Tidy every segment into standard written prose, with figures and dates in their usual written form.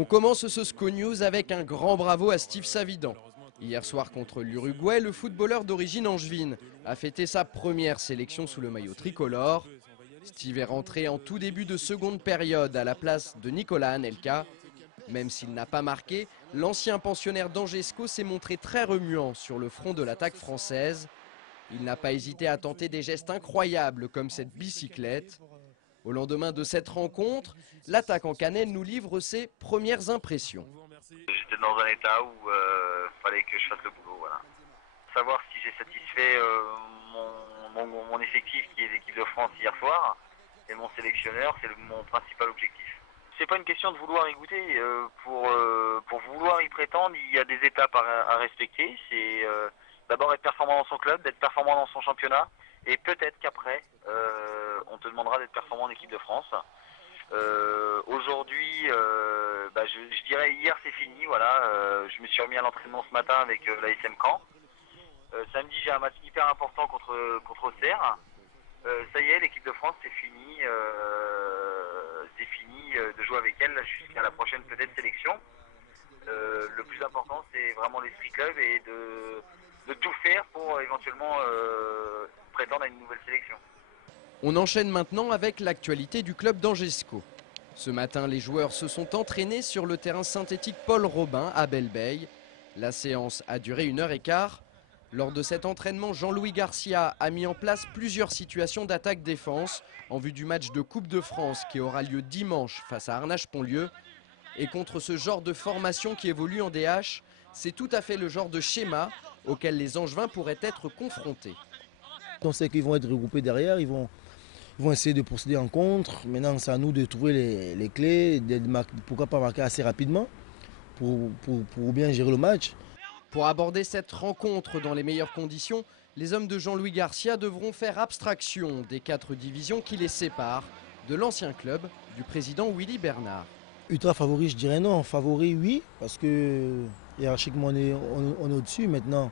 On commence ce SCO News avec un grand bravo à Steve Savidan. Hier soir contre l'Uruguay, le footballeur d'origine angevine a fêté sa première sélection sous le maillot tricolore. Steve est rentré en tout début de seconde période à la place de Nicolas Anelka. Même s'il n'a pas marqué, l'ancien pensionnaire d'Angesco s'est montré très remuant sur le front de l'attaque française. Il n'a pas hésité à tenter des gestes incroyables comme cette bicyclette. Au lendemain de cette rencontre, l'attaquant canet nous livre ses premières impressions. J'étais dans un état où il fallait que je fasse le boulot. Voilà. Savoir si j'ai satisfait mon effectif qui est l'équipe de France hier soir et mon sélectionneur, c'est mon principal objectif. C'est pas une question de vouloir y goûter. Pour vouloir y prétendre, il y a des étapes à respecter. C'est d'abord être performant dans son club, d'être performant dans son championnat, et peut-être qu'après, on te demandera d'être performant en équipe de France. Aujourd'hui, je dirais hier c'est fini. Voilà, je me suis remis à l'entraînement ce matin avec l'ASM Caen. Samedi, j'ai un match hyper important contre Auxerre. Ça y est, l'équipe de France, c'est fini. C'est fini de jouer avec elle jusqu'à la prochaine peut-être sélection. Le plus important, c'est vraiment l'esprit club et de tout faire pour éventuellement prétendre à une nouvelle sélection. On enchaîne maintenant avec l'actualité du club d'Angesco. Ce matin, les joueurs se sont entraînés sur le terrain synthétique Paul Robin à Belle-Beille. La séance a duré 1h15. Lors de cet entraînement, Jean-Louis Garcia a mis en place plusieurs situations d'attaque-défense en vue du match de Coupe de France qui aura lieu dimanche face à Arnage-Pontlieu. Et contre ce genre de formation qui évolue en DH, c'est tout à fait le genre de schéma auquel les Angevins pourraient être confrontés. On sait qu'ils vont être regroupés derrière, ils vont essayer de procéder en contre. Maintenant, c'est à nous de trouver les clés, pourquoi pas marquer assez rapidement pour bien gérer le match. Pour aborder cette rencontre dans les meilleures conditions, les hommes de Jean-Louis Garcia devront faire abstraction des 4 divisions qui les séparent de l'ancien club du président Willy Bernard. Ultra favori, je dirais non. Favori, oui, parce que hiérarchiquement, on est au-dessus maintenant.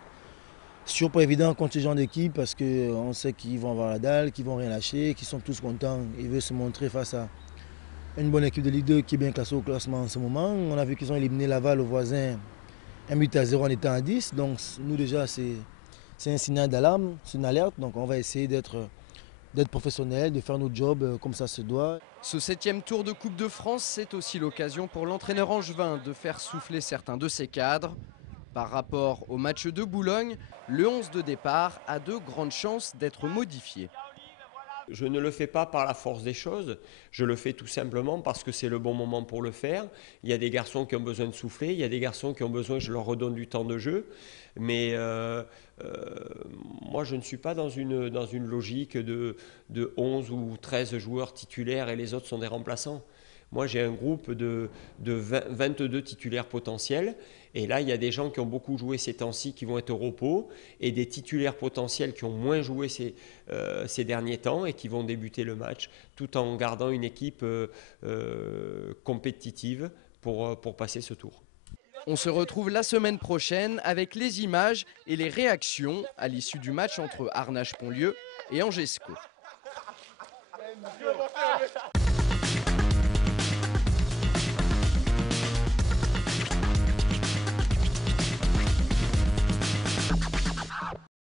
C'est toujours pas évident contre ce genre d'équipe parce qu'on sait qu'ils vont avoir la dalle, qu'ils vont rien lâcher, qu'ils sont tous contents. Ils veulent se montrer face à une bonne équipe de Ligue 2 qui est bien classée au classement en ce moment. On a vu qu'ils ont éliminé Laval au voisin 1-0 en étant à 10. Donc nous déjà, c'est un signal d'alarme, c'est une alerte. Donc on va essayer d'être professionnels, de faire notre job comme ça se doit. Ce 7e tour de Coupe de France, c'est aussi l'occasion pour l'entraîneur angevin de faire souffler certains de ses cadres. Par rapport au match de Boulogne, le 11 de départ a de grandes chances d'être modifié. Je ne le fais pas par la force des choses, je le fais tout simplement parce que c'est le bon moment pour le faire. Il y a des garçons qui ont besoin de souffler, il y a des garçons qui ont besoin que je leur redonne du temps de jeu. Mais moi je ne suis pas dans une logique de 11 ou 13 joueurs titulaires et les autres sont des remplaçants. Moi, j'ai un groupe de 22 titulaires potentiels. Et là, il y a des gens qui ont beaucoup joué ces temps-ci qui vont être au repos et des titulaires potentiels qui ont moins joué ces derniers temps et qui vont débuter le match tout en gardant une équipe compétitive pour passer ce tour. On se retrouve la semaine prochaine avec les images et les réactions à l'issue du match entre Arnage-Pontlieu et Angesco.